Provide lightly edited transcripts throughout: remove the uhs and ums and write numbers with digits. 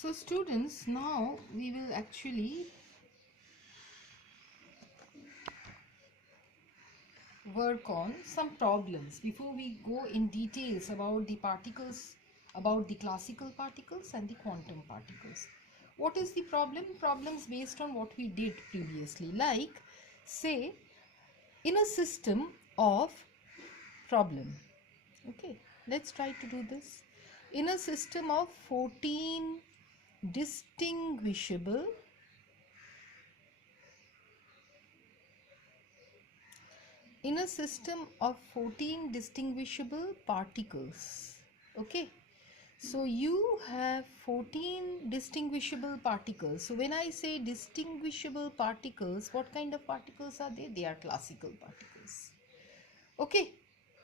So students, now we will actually work on some problems before we go in details about the particles, about the classical particles and the quantum particles. What is the problem? Problems based on what we did previously, like say in a system of problem. Okay, let's try to do this. In a system of 14 distinguishable particles. Okay, so you have 14 distinguishable particles. So when I say distinguishable particles, what kind of particles are they? They are classical particles. Okay,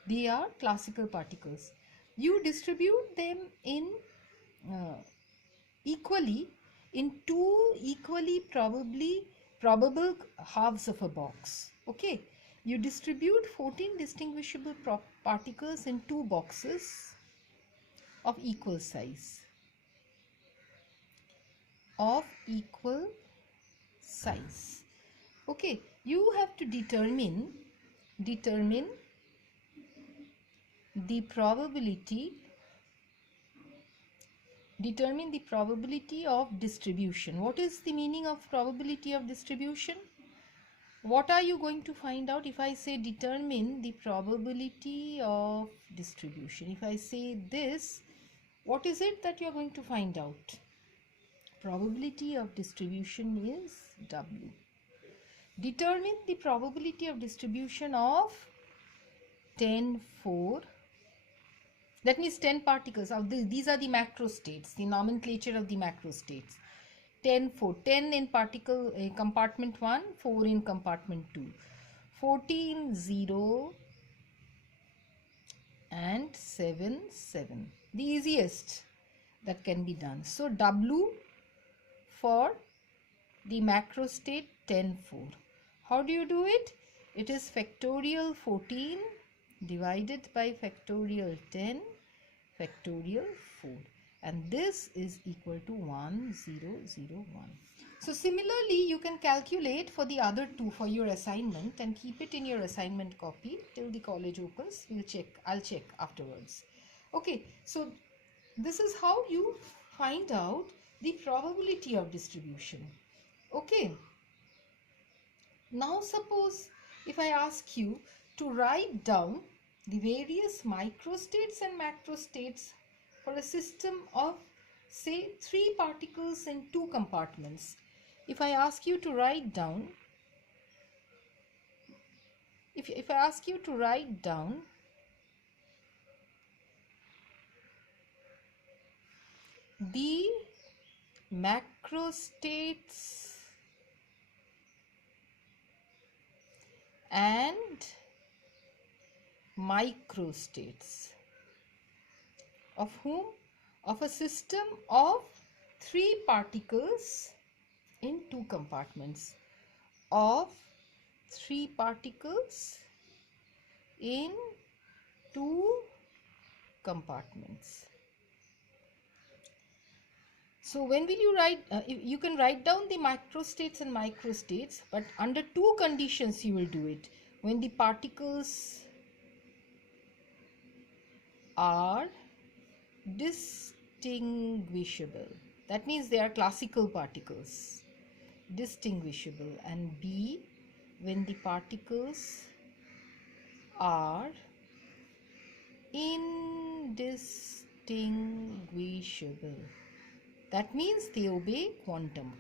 they are classical particles. You distribute them in equally in two equally probable halves of a box. Okay, you distribute 14 distinguishable particles in two boxes of equal size. Okay, you have to determine the probability of distribution. What is the meaning of probability of distribution? What are you going to find out if I say determine the probability of distribution? If I say this, what is it that you are going to find out? Probability of distribution is W. Determine the probability of distribution of 10, 4. That means 10 particles. These are the macro states, the nomenclature of the macro states. 10, 4. 10 in compartment 1, 4 in compartment 2. 14, 0 and 7, 7. The easiest that can be done. So W for the macro state 10, 4. How do you do it? It is factorial 14 divided by factorial 10 factorial 4, and this is equal to 1001. So similarly you can calculate for the other two for your assignment and keep it in your assignment copy till the college opens. I'll check afterwards. Okay, so this is how you find out the probability of distribution. Okay, now suppose if I ask you to write down the various microstates and macrostates for a system of say 3 particles in 2 compartments. If I ask you to write down, if I ask you to write down the macrostates and microstates of whom? Of a system of 3 particles in 2 compartments. Of 3 particles in 2 compartments. So when will you write? You can write down the macrostates and microstates, but under 2 conditions you will do it. When the particles are distinguishable, that means they are classical particles, distinguishable, and B, when the particles are indistinguishable, that means they obey quantum,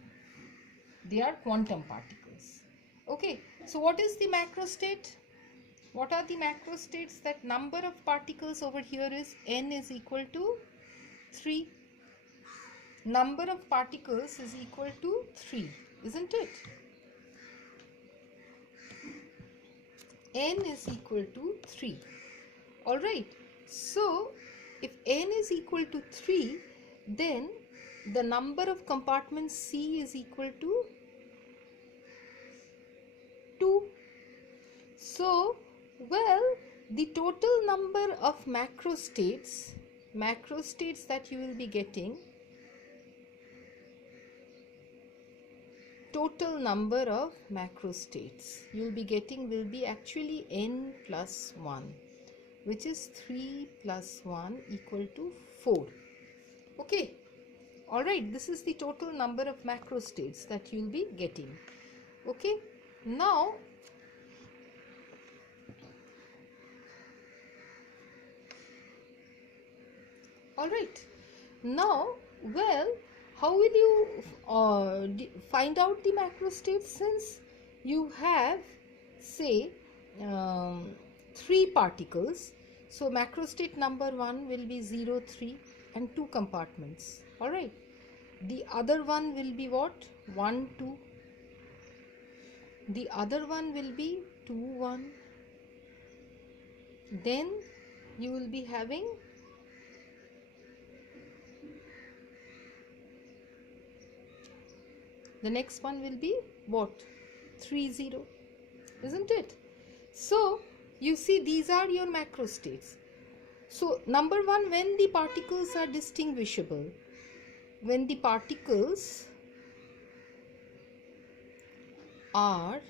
they are quantum particles. Okay, so what is the macrostate? What are the macrostates? That number of particles over here is n is equal to 3. Number of particles is equal to 3, isn't it? N is equal to 3. Alright, so if n is equal to 3, then the number of compartments C is equal to 2. So, well, the total number of macrostates that you will be getting total number of macrostates you'll be getting will be actually n plus 1, which is 3 plus 1 equal to 4. Okay, alright, this is the total number of macrostates that you'll be getting. Okay, now alright, now, well, how will you find out the macrostates, since you have, say, 3 particles? So macrostate number 1 will be 0, 3 and 2 compartments. Alright, the other one will be what? 1, 2. The other one will be 2, 1. Then you will be having the next one will be what? 3, 0, isn't it? So you see, these are your macrostates. So number 1, when the particles are distinguishable, when the particles are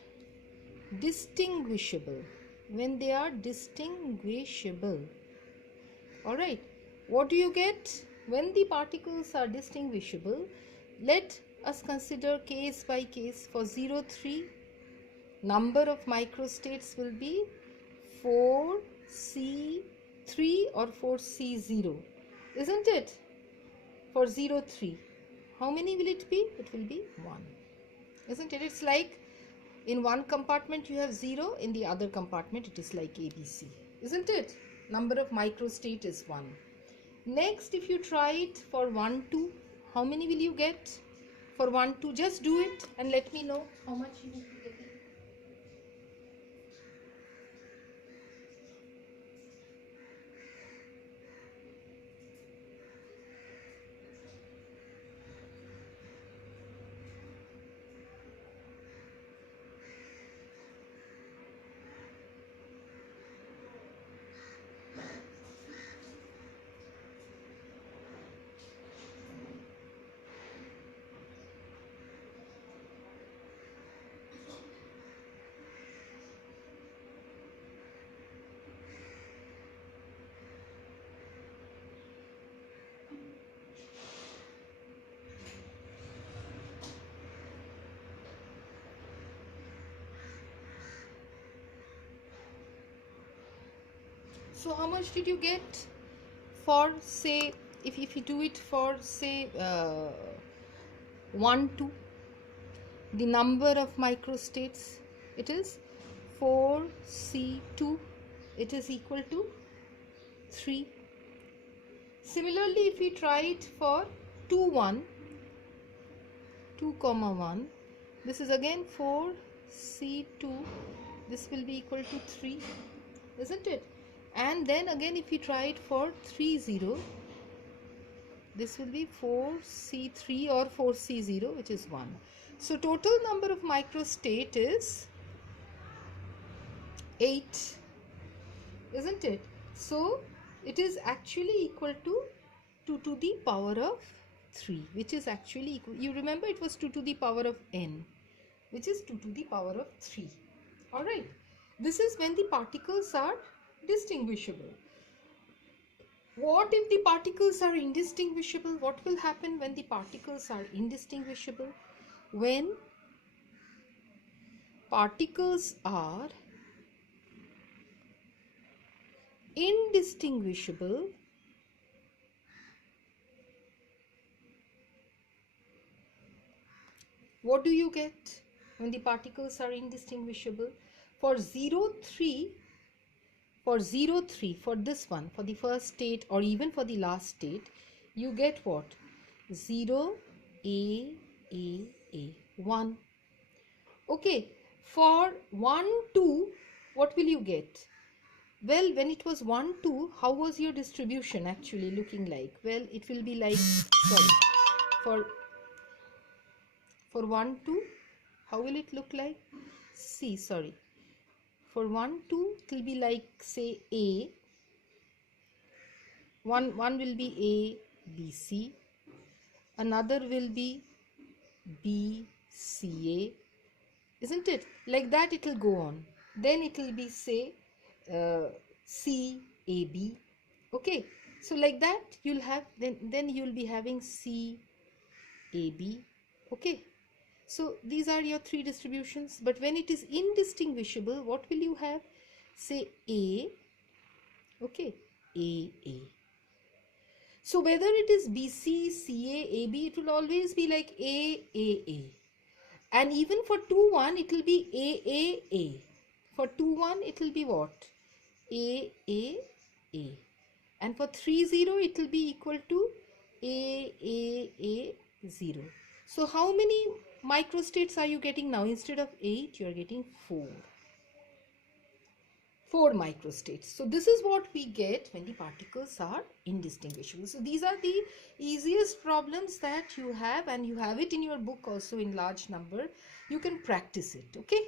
distinguishable, when they are distinguishable, all right, what do you get when the particles are distinguishable? Let us consider case by case. For 0, 3, number of microstates will be 4C3 or 4C0, isn't it? For 0, 3, how many will it be? It will be 1, isn't it? It's like in one compartment you have 0, in the other compartment it is like ABC, isn't it? Number of microstate is 1. Next, if you try it for 1, 2, how many will you get? For 1, 2, just do it and let me know how much you will be getting. So how much did you get for, say, if you do it for, say, 1, 2, the number of microstates, it is 4C2, it is equal to 3. Similarly, if we try it for 2, 1, 2, 1, this is again 4C2, this will be equal to 3, isn't it? And then again if we try it for 3, 0, this will be 4C3 or 4C0, which is 1. So total number of microstate is 8, isn't it? So it is actually equal to 2 to the power of 3, which is actually equal, you remember it was 2 to the power of n, which is 2 to the power of 3. Alright, this is when the particles are distinguishable. What if the particles are indistinguishable? What will happen when the particles are indistinguishable? When particles are indistinguishable, what do you get when the particles are indistinguishable? For 0, 3, for this one, for the first state or even for the last state, you get what? 0, A, 1. Okay, for 1, 2, what will you get? Well, when it was 1, 2, how was your distribution actually looking like? Well, it will be like, sorry, for 1, 2, how will it look like? See, sorry. For 1, 2, it will be like, say, A. 1 will be A, B, C. Another will be B, Ca, isn't it? Like that it will go on. Then it will be, say, CAB. Okay, so like that you'll have, then you'll be having CAB. Okay, so these are your three distributions. But when it is indistinguishable, what will you have? Say A. Okay, AA. So whether it is BC, CA, AB, it will always be like AAA. And even for 2-1, it will be AAA. For 2-1, it will be what? AAA. And for 3-0, it will be equal to AAA0. So how many microstates are you getting now? Instead of 8, you are getting 4. 4 microstates. So this is what we get when the particles are indistinguishable. So these are the easiest problems that you have, and you have it in your book also in large number. You can practice it. Okay.